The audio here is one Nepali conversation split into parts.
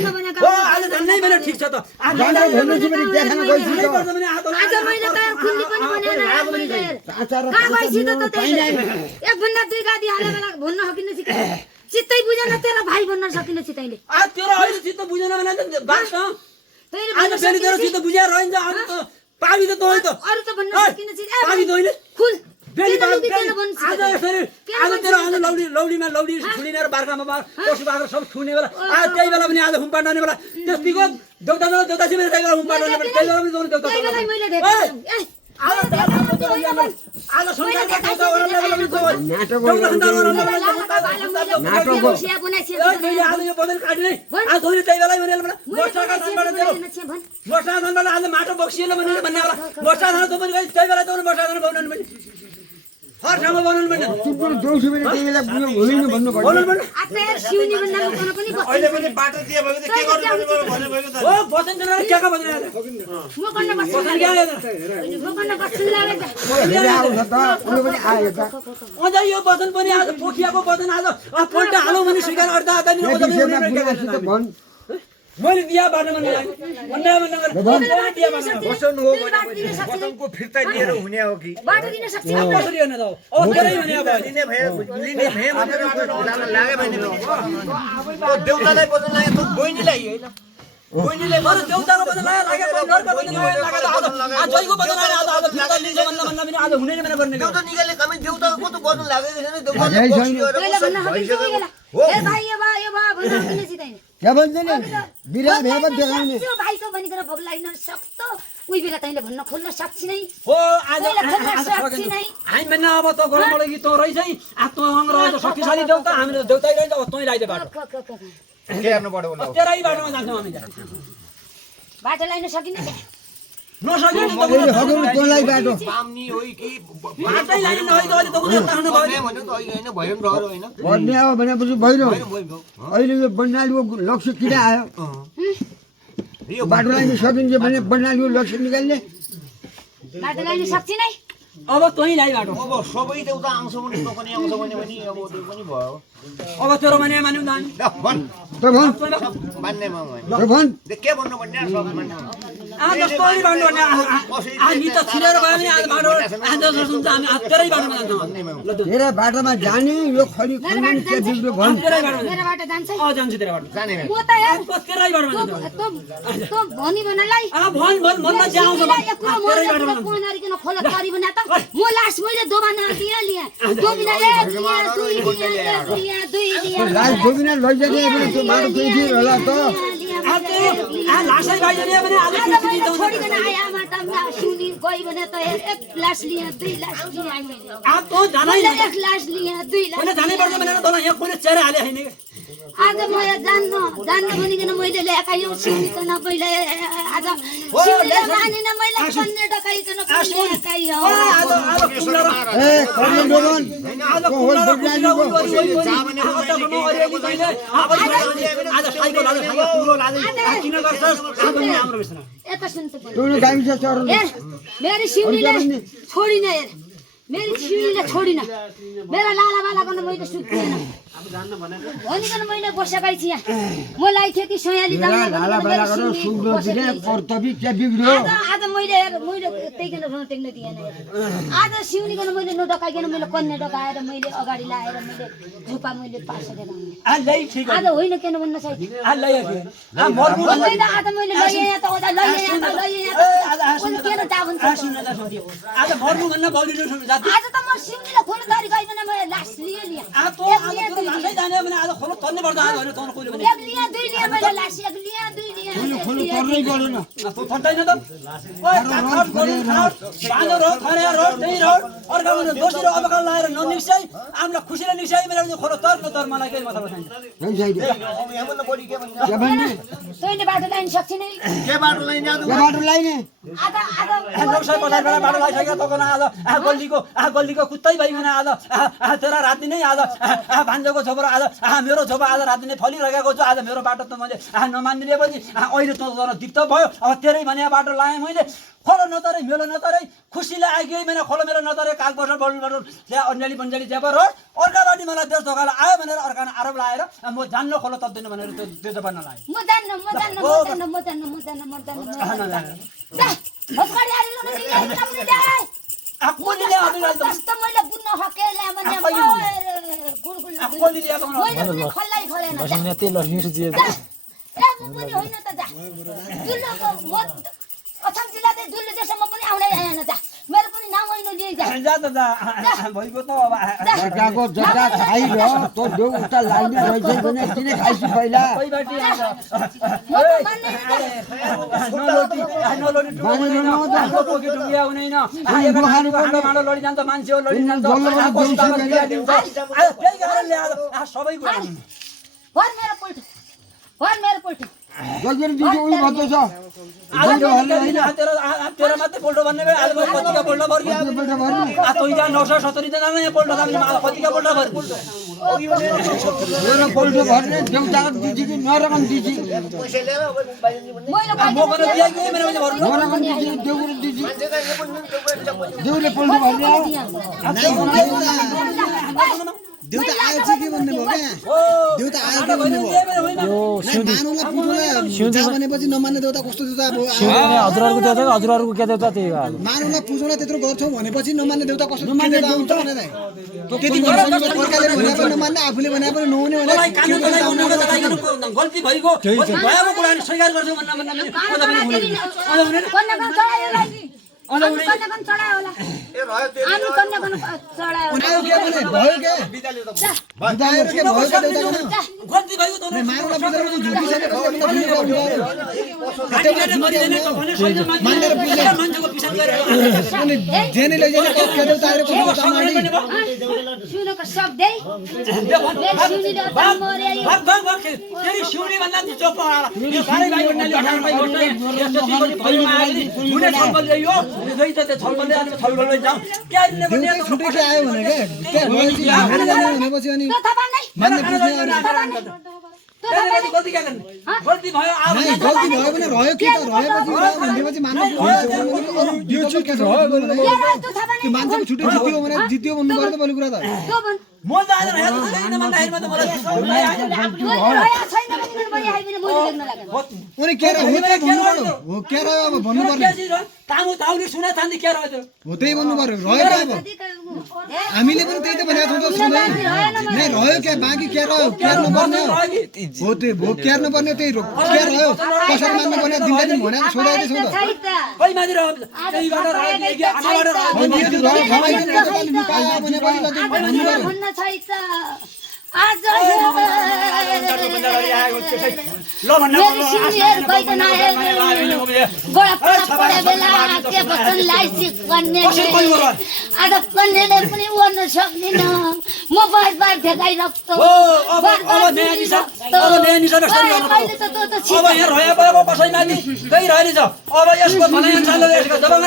आज झन्नै भने ठिक छ त आज भन्नु चाहिँ पनि देखाउन गइछु त आज मैले त खुल्ली पनि बनाएन आचार कहाँ गइछु त तैले एक भन्दा दुई गाडी हाले बेला भन्न सकिन सिके चित्तै बुझेन तेरो भाइ भन्न सकिन चित्तैले आ तेरो अहिले चित्त बुझेन भने त बास तैले आज फेरि तेरो चित्त बुझेर रहन्छ आज त पाबी त तोइ त अरु त भन्न सकिन चित्त पाबी तोइले खुल फेरि आज आज फेरि आज तेरो आज लौडीमा लौडी छुलिनेर बार्कामा पशु बाख्रा सब छुने बेला आज त्यही बेला पनि आज हुम्पा डाल्ने बेला त्यसपिको देउता चाहिँ मेरो त्यही बेला हुम्पा डाल्ने बेला त्यही बेला पनि जाउँ देउता तै बेला मैले देखेँ आज सुन्दर देउता ओरल्ने बेला पनि जाउँ नाटक मैले आज यो बदल काट्ने आज धोइले त्यही बेला भने बेला वर्षाका थानबाट तेरो वर्षा थानबाट आज माटो बक्सिएलो भन्ने बेला वर्षा थान त पनि त्यही बेला त वर्षा थान बनाउनु पनि हर ठाउँमा बनाउनु पनि चुप्पी जोसु पनि त्यही बेला बुझ्नु होइन भन्नु पर्छ बनाउनु पनि आते शिवनी भन्दा कोन पनि अहिले पनि बाटो दिए भएको त के गर्नु पर्ने भने भएको त ओ बसन दिएर के का बस्ने म गर्न बस्छु बसन के आयो म गर्न बस्छु लागेको फेरि आउँछ त उयो पनि आयो त अझ यो बसन पनि आज पोखियाको बसन आज पल्टा हालौँ भने स्वीकार गर्दा आता नि यति सेवा बुझाउँछु त भन् मैले दिया बाटोमा नगर दिया बाटोमा बसाउनु हो भने बसाउनुको फिर्ता लिएर हुने हो कि बाटो दिन सक्छ कसरी गर्ने त अब धेरै भने अब लिने भए भनेर लाग्यो भने देउतालाई बदल लाग्यो त बहिनीलाई होइन बहिनीलाई अरु देउताको बदल लाग्यो नरको बदल लाग्यो आज जयको बदल लाग्यो आज फिर्ता लिन्छ भन्दा पनि आज हुने नै गर्ने देउता निकाले कमै देउताको कस्तो बदल लागेको छैन धेरै छैन। तैले भन्न सकिन्छ ए भाइ यो बा भन्न सकिन चितैन के भन्छ नि बिरा भेब देखाउने त्यो भाइको भनिकन भोग लाग्न सक्तो उही बेला तैले भन्न खोल्न सक्छ नै हो आज हामी मान्न अब त गरमले कि तँ रहेछ आ तँ अङ्ग्र शक्तिशाली देउता हामीले देउतै रहेछ अब तँलाई दे बाटो के गर्नु पर्यो होला तेरै बाटोमा जान्छौँ हामी बाटो लाइन सकिन नसक्यो नि अहिले हजुर तँलाई बाटो पाम्नी होइ कि बाटै लाइन होइन त अहिले तपाईँ तान्नु भयो भन्नु त होइन भयो नि रहर होइन भन्ने अब भनेपछि भइरह्यो अहिले यो बन्नालीको लक्ष्य किन आयो यो बाटो लाइन सकिन्छ भने बन्नालीको लक्ष्य निकाल्ने बाटो लाइन सक्छ नै अब तँलाई लाई बाटो अब सबै देउता आउँछ भने त पनि आउँछ भने पनि अब त्यो पनि भयो अब तेरो माने मान्यौ दान ल भन् त भन् मान्नेमा त भन् के भन्नु भन्ने सब मान्ने आज जस्तै भन्नु भने हामी त छिरेर गयो भने आज बाटो आज सुन्छ हामी तेरै बाटोमा जान्छौँ तेरो बाटोमा जाने यो खली खन्ने के बिग्रो भन् तेरै बाटोमा मेरो बाटो जान्छ अ जान्छु तेरो बाटो जाने म त यार तेरै बाटोमा जान्छौँ त भनी भन्नलाई आ भन मनमा जाउँछ तेरै बाटोमा जान्छौँ कोन नरिकन खोला गरी बना त म लास्ट मैले दोबाना दिया लिया दोबिना एक लिया दुई लिया दुई लिया लाज जोगिना लैजाने भने त्यो बाटो फेरि होला त आज लासै भाइले भने आज फिर्ती दिँदैन छोडिकन आया माटामा सुनि गई भने त एक लास लिया दुई लास लिया आ त जानै एक लास लिया दुई लास मैले जानै पर्छ भनेर तँलाई यहाँ कुनै चेहरा हाले हैन आज म जान्न भनिकन मैले ल्याएका यो सुनिकन मैले आज सुनिले मानिन मैले कन्ने डकाइकन ल्याएका यो आज आज कुला ए खर्ने डोगन आज कुला आज साइकल लाले कुलो लाले किन गर्छस् हामी हाम्रो बिस्न यता सुन्छ टुनु गाविस चरन ए मेरी शिवनीले छोडिन हेर मेरी शिवनीले छोडिन मेरा लाला बाला गर्न मैले सुत्दिएन भनिकन मैले बसेकै थिएँ म लाइथे कि सयाली लाला बाला गर्न सुन्नु दिने कर्तव्य के बिग्रो आज मैले त्यहीकन रोन टेक्न दिएन आज शिवनीकन मैले नडकाइकन मैले कन्या डकाएर मैले अगाडि लाएर मैले झुपा मैले पासेर आज लै ठीक आज होइन किन भन्न सक्छु आज लै आ मर्नु आज मैले लैया त ओदा लैया किन जा भन्छ आज मर्नु भन्न बौलिनु सुन्नु जाति आज त म शिवनीले खोल गाडी गइकन मैले लास लिए आ तो आज तो लासै जाने भने आज खोलो तन्ने पर्छ आज भने तँले कोले भने एक लिया दुई लिया मैले लास एक लिया दुई लिया खोलो पर्नै गरेन तो थन्दैन त ओए खाट खोली खाट बाँधो रोड खरे रोड त्यही रोड अर्को भने दोस्रो अबकाल लाएर ननिक्साइ आम्रा खुसीले निक्साइ मेरो खोलो तर मलाई के माथा बसाइन है छैन यहाँ भन्नु बढी के भन्नु के भन्ने तैले बाटो लाइन सक्छ नै के बाटो लाइन जानु के बाटो लाइने आज लोकसभा पठाएर बाटो लाइसक्यो तँको आज गल्लीको कुत्तै भइकन आज तेरा राति नै आज भान्जोको छोरो आज मेरो छोपा आज राति नै फलिरहेको छु आज मेरो बाटो त मैले नमानिदिएपछि अहिले त दिक्क भयो अब तेरै भने बाटो लाएँ मैले खोलो नतरे मेलो नतरे खुसीले आइगयो मैंने खोलो मेलो नतरे काल वर्ष बडल त्यहाँ अन्जाली बन्जाली ज्यापर हो अर्काबाटी मलाई देश धोकाले आयो भनेर अर्काले आरोप लाएर म जान्न खोलो तत्दैन भनेर त्यो जबान नलायो म जान्न जा भस्कडी आरी लो नि आफूले हजुरले कस्तो मैले बुन्न सकेले भने गुडगुड आफूले ल्याएको मैले खल्लाई खोलेन जा लक्ष्मी तेल लक्ष्मी सुजी ए म पनि होइन त जा दुल्लोको म अछाम जिल्ला चाहिँ दुल्लो देशमा पनि आउनै आएन जा मेरो पनि नाम होइन लिइ जा जा त जा भइगयो त अब जग्गाको जग्गा खाइर तो देउ उता लाग्ने रहेछ भने किन खाइसु पहिला कोहीबाटी आउँछ लडी जान्छ मान्छे हो लडी जान्छ सबै भर मेरो पोल्ट गजर दिजो उही भत्तो छ तेरो मात्रै पोल्टो भन्ने आज कतिका पोल्टो भर्यो तैँजा 970 जना यहाँ पोल्टो कतिका पोल्टो भर्यो मेरो पोल्टो भर्ने देउताको दिदी कि नरकन दिदी मोकन दिएको मेरो मैले भर्नु नरकन दिदी देउरे दिदी देउरे पोल्टो भर्ने देउता आयो चाहिँ के भन्ने भयो क्या देउता आयो के भन्ने भयो मानवलाई पुजोलाई भनेपछि नमान्ने देउता कस्तो देउता अब हजुरहरूको देउता हजुरहरूको के देउता त्यही हो मानवलाई पुजोलाई त्यत्रो गर्छौँ भनेपछि नमान्ने देउता कस्तो नमान्ने देउता हुन्छ भने त्यति भनेपछि सरकारले भने पनि नमान्ने आफूले भने पनि नहुने भने गल्ती भइगयो भएको कुरा स्वीकार गर्छु कन्याकन चढायो होला हामी कन्याकन चढायो आयो के भने भयो के बिदालेर के भयो के देउता गल्ती भयो त मानवलाई पुजोलाई मान्छेको पिछाड गरेर अनि जेने लैजाने के देउता आएर को सुनको सब दे मेरो सुनीले अत्ता मरे तेरी शिवनी भन्दा चोप यो भाइ भाइ भन्नाले 18 भाइ भोट यस्तो सिगरी भइमा आइली हुने छलफल यो जै त छलफलले अनि छलफलले जाऊ के आइने भने छुट्टै के आयो भने के भनेपछि अनि मान्ने पुज्ने गल्ती के गर्ने गल्ती भयो गल्ती भयो भने रह्यो के त रहेपछि भनेपछि मान्नु यो चुक के रह्यो भने त्यो मान्छेको छुट्टै जित्यो भने जित्यो भन्नु पर्यो त पहिलो कुरा त म त आज हेर्नु छैन भन्दाखेरि म त मलाई अनि के रह्यो भन्नु पर्यो हो के रह्यो अब भन्नु पर्यो तामु ताउले सुना चाँदी के रह्यो त हो त्यही भन्नु पर्यो रह्यो अब हामीले पनि त्यही त भनेको छौँ त सुनै नै रह्यो के बाँकी के रह्यो केर्नु पर्ने हो त्यही हो केर्नु पर्ने त्यही के रह्यो कसरी मान्नु पर्ने दिनलाई दिन भनेर सोधाएको छौँ त कही माथि रह्यो त्यहीबाट रह्यो कि आमाबाट रह्यो भन्न छै त आज ल भन्न गोडा पडे बेला के बचन लाइसी आज कन्याले पनि ओर्न सक्दिन म बार ढेकाइ रक्तो अब यहाँ रह्यो परेको कसैमाथि कही रहेछ अब यसको भनाइअनुसारले यसको जवाब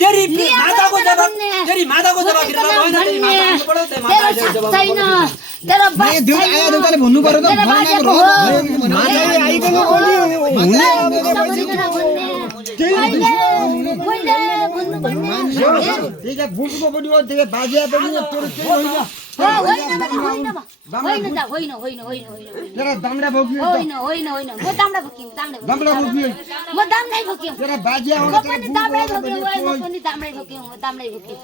तेरी माताको जवाब तेरी माताको जवाब छैन तेरो देउताले भन्नु पर्यो त बुटको पनि हो त्यो बाजिया पनि तेरो के होइन तेरा दामडा बोक्यो होइन म दामडा बोक्यौ दामडा बोक्यो म दामडै बोक्यौ तेरा बाजिया हो म पनि दामडै बोक्यौ म पनि दामडै बोक्यौ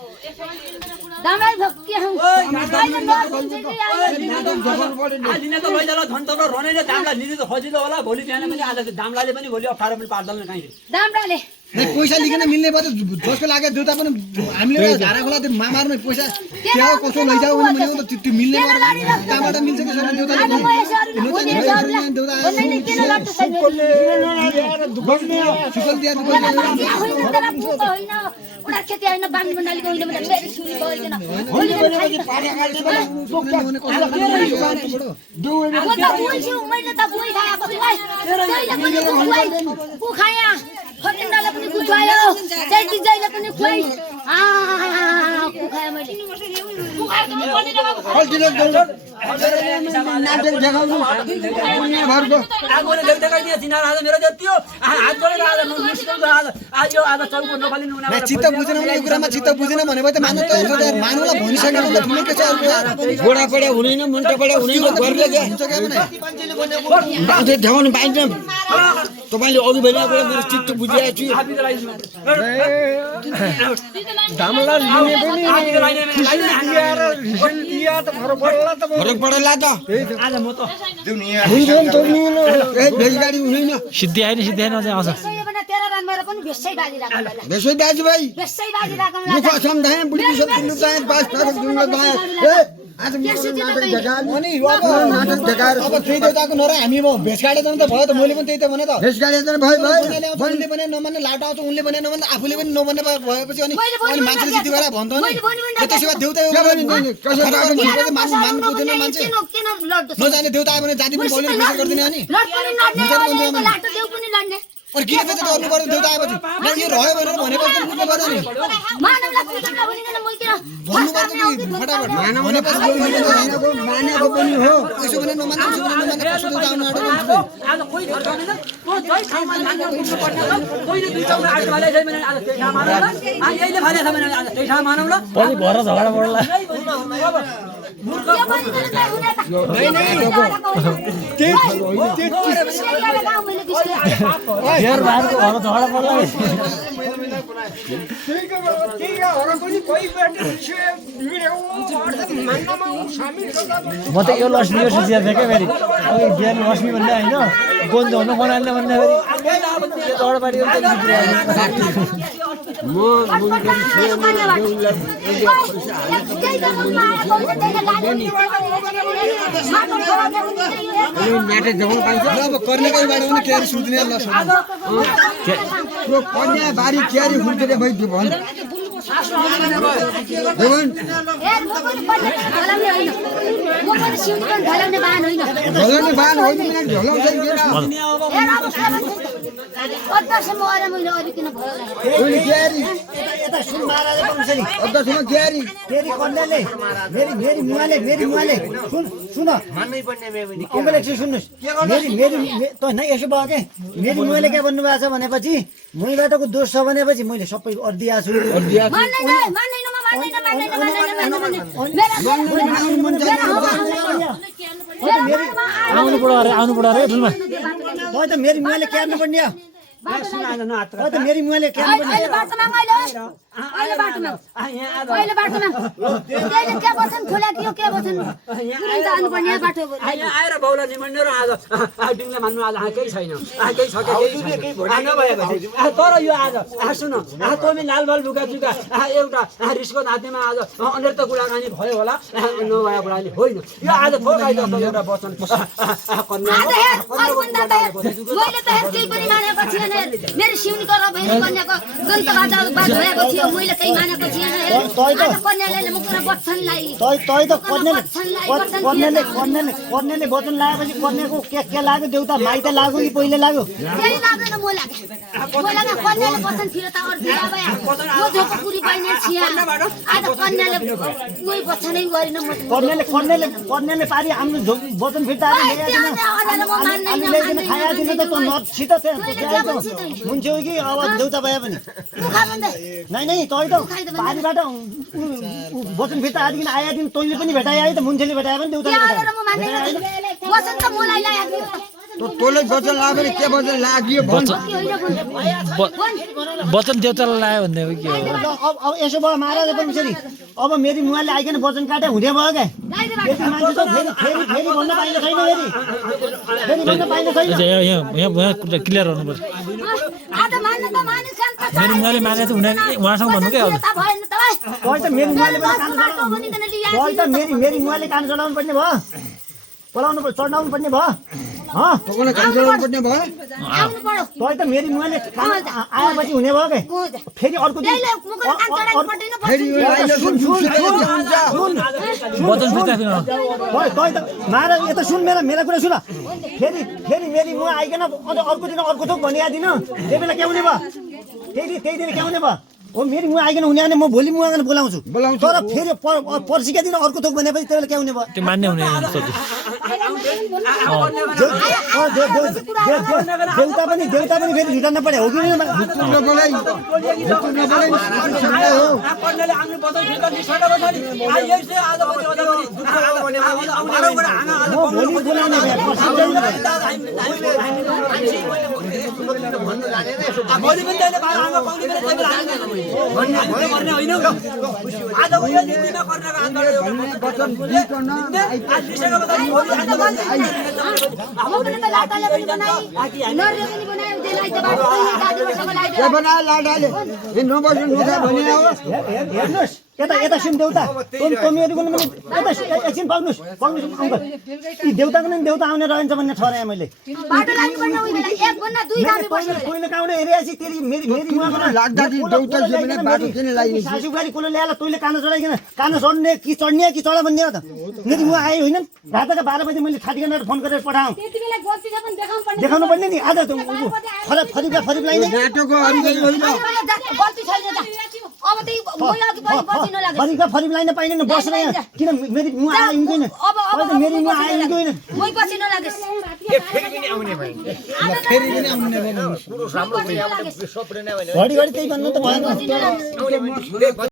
लिन त लैजाल धन्तल रनेर दामला लिने त खोजिलो होला भोलि बिहान पनि आज दामलाले पनि भोलि अप्ठ्यारो पनि पार्दैन कहीँ दामडाले पैसा लिकन मिल्ने भयो जसको लाग्यो देउता पनि हामीले धारा खोला त्यो मामारमा पैसा त्यहाँ कसो लैजाऊ भने त त्यो मिल्ने कहाँबाट मिल्छ कि सबै देउताले सुकल दिया उडा खेती होइन बाङ्गी बनालीको होइन भने फेरि सुनि भइदैन म त बुझ्छु मैले त बुझ खाएको छु भाइ खाया फटिन्डाले पनि खुवायो जैले पनि खुवाइ खुवायो मैले फल्टिने नाटक देखाउनु दुनियाँ भरको आगोले देखाइदिए तिनीहरू आज मेरो जति हो हात जोडेर आज मुस्किल आज यो आज चौको नफालिनु चित्त बुझेन भने यो कुरामा चित्त बुझेन भनेपछि त मान्नु त मानुलाई भनिसकेन भने त ठुलो के छ अर्को गोडा पड्या हुँदैन मुन्टा पड्या हुँदैन गरेर के हुन्छ क्या भने बाँधे देखाउनु पाइन्छ तपाईँले अघि भनेको कुरा मेरो चित्त बुझिरहेको छु दामला लिने पनि फरक परेला त आज म त भेजगाडी हुँदैन सिद्धि आएन चाहिँ आउँछ तेरा रानबाट पनि बेसै बाजी राख्नु बेसै दाजुभाइ बेसै बाजी राख्नु मुख सम्झाएँ बुढी सब दिनु चाहे पास पास दिनु चाहे ए आज मेरो नाटक देखाएर अनि अब नाटक देखाएर अब त्यही देउताको नर हामी भेषगाडे जानु त भयो त मैले पनि त्यही त भने त भेषगाडी जानु भयो उनले भने नमान्ने लाटो आउँछ उनले भने नमान्ने आफूले पनि नमान्ने भएपछि अनि मान्छेले जिति गरेर भन्छ नि त्यसो भए देउता मान्नु बुझ्दैन मान्छे नजाने देउता आयो भने जाति पनि बोल्ने विचार गर्दैन अनि अनि किन चाहिँ गर्नु पर्यो देउता आएपछि यो रह्यो भनेर भनेपछि बुझ्नु पर्यो नि फटाफट भनेपछि मानेको पनि हो यसो भने नमान्ने उसो भने नमान्ने कसो देउता आउनु आँटेको हुन्छ आज कोही फर्काउँदैन तो जही ठाउँमा मान्न पुग्नु पर्छ कोहीले दुई ठाउँमा आठ भाले छ भने आज त्यही ठाउँ मानौँ ल अनि यहीले भने छ भने आज त्यही ठाउँ मानौँ ल पछि भएर झगडा पर्ला घेर बारको भएर झगडा पर्ला म त यो लक्ष्मी यो सिसिया थिएँ क्या फेरि अघि बिहान लक्ष्मी भन्ने होइन गोन्जो हुनु बनाएन भन्ने फेरि झगडा पारि नाटक देखाउनु पाइन्छ अब कर्नेकै बाटो पनि क्यारी सुत्ने ल त्यो कन्या बारी क्यारी हुँदैन भाइ भन् ढलाउने बाहन होइन ढलाउँछ मेरी मुवाले सुन अङ्कल एकछिन सुन्नुहोस् त नै यसो भयो के मेरी मुवाले के भन्नुभएको छ भनेपछि मैबाटको दोष छ भनेपछि मैले सबै अर्दिया छु आउनु पऱ्यो अरे ठुलमा त मेरी मुवाले क्यार्नु पर्ने हो त मेरी मुवाले क्यार्नु पर्ने आएर बाउला निमन्ने र आज डिङले मान्नु आज केही छैन केही छ तर यो आज सुन तँले लाल बाल लुगा चुका एउटा रिसको नातेमा आज अनर्थ कुराकानी भयो होला नभए कुराले होइन यो आज फोकाइ जस्तो एउटा वचन मेरो सिउनीको र बहिनी कन्याको गन्तबाट बात भएको थियो मैले केही मानेको थिएन कन्याले म कुरा बच्चनलाई कर्नेले वचन लगाएपछि कर्नेको के लाग्यो देउता माइत लाग्यो कि पहिले लाग्यो केही लाग्दैन म लाग्यो कन्याले वचन फिर्ता अर्दिया भए म जोको पुरी बहिनी छिया आज कन्याले कोही वचनै गरिन म कर्नेले पारी हाम्रो वचन फिर्ता खाइदिनु त नसित मुन्छे हो कि अब देउता भए पनि नै तै त पारीबाट वचन फिर्ता आदिकन आया दिन तैँले पनि भेटाए आयो त मुन्छेले भेटाए पनि देउताले तँलाई वचन लाग्यो के वचन लाग्यो वचन देउतालाई लाग्यो भन्ने हो कि अब यसो भयो महाराज पनि फेरि अब मेरी मुवाले आइकन वचन काटे हुँदै भयो क्या यति मान्छे त फेरि भन्न पाइने छैन फेरि भन्न पाइने छैन यहाँ क्लियर गर्नुपर्छ मेरो मुवाले माने चाहिँ हुने उहाँसँग भन्नु क्या त मेरी मुवाले कान चलाउनु पर्ने भयो चढाउनु पर्ने भयो तपाईँलाई काम चलाउनु पर्ने भयो त मेरी मुवाले आएपछि हुने भयो क्या फेरि अर्को दिन महाराज यता सुन मेरा कुरा सुन फेरि मेरी मुवा आइकन अर्को दिन अर्को थोक भनिहाल्दिन त्यही बेला के हुने भयो त्यही दिन के हुने भयो हो मेरी मुवा आइकन हुने भने म भोलि मुवा आएर बोलाउँछु बोलाउँछु। तर फेरि पर्सिका दिन अर्को थोक भनेपछि त्यसले के हुने भयो त्यो मान्ने हुने सोध्छु देउता पनि फेरि रिटर्न नपरे हो कि नबोलाइ नबोलाइ हो कर्णले आफ्नो बदल फिर्ता निस्कँदा बसाली आई यसै आज पनि अझ पनि म भोलि बोलाउने भए भोलि पनि तैँले बाह्र आमा पाउने बेला तैँले भन्ने भन्ने होइन आज उयो नीतिमा कर्णको आन्दोलन वचन दिइकन आज विषयको बदल भोलि आन्दोलन हम पनि त लाटाले पनि बनाई नरे पनि बनायो त्यसलाई त बाटो पनि गाडी बसेको लागि के बना लाडाले ए नबस्नु नुगा भने हो हेर्नुहोस् यता सुन देउता तमीहरुको पनि एकछिन पाउनुस् अङ्कल यी देउताको पनि देउता आउने रहन्छ भन्ने ठहराएँ मैले बाटो लाग्नु पर्ने उही बेला एक भन्दा दुई गाडी बस्यो तैँले काउने हेरेपछि तेरी मेरी मुवामा लाग्दा कि देउता जे भने बाटो किन लाग्ने सासु गाडी कोले ल्याएर तैँले कान चढाइकन कान चढ्ने कि चढ्ने कि चढ भन्ने हो त मेरी मुवा आयो होइन रातका 12 बजे मैले ठाटिकन फोन गरेर पठाउँ त्यति बेला गल्ती छ पनि देखाउनु देखाउनु पर्ने पर्ने नि आज त फरिब लाइने बाटोको अरूकै होइन गल्ती छैन त अब त मैले अघि बसी नलागे फरिब लाइन पाइँदैन बस्न यहाँ किन मेरी मुवा आइँदैन अब मेरी मुवा आइँदैन मै पछि नलागे फेरि पनि आउने भयो घडी त्यही भन्नु त भएन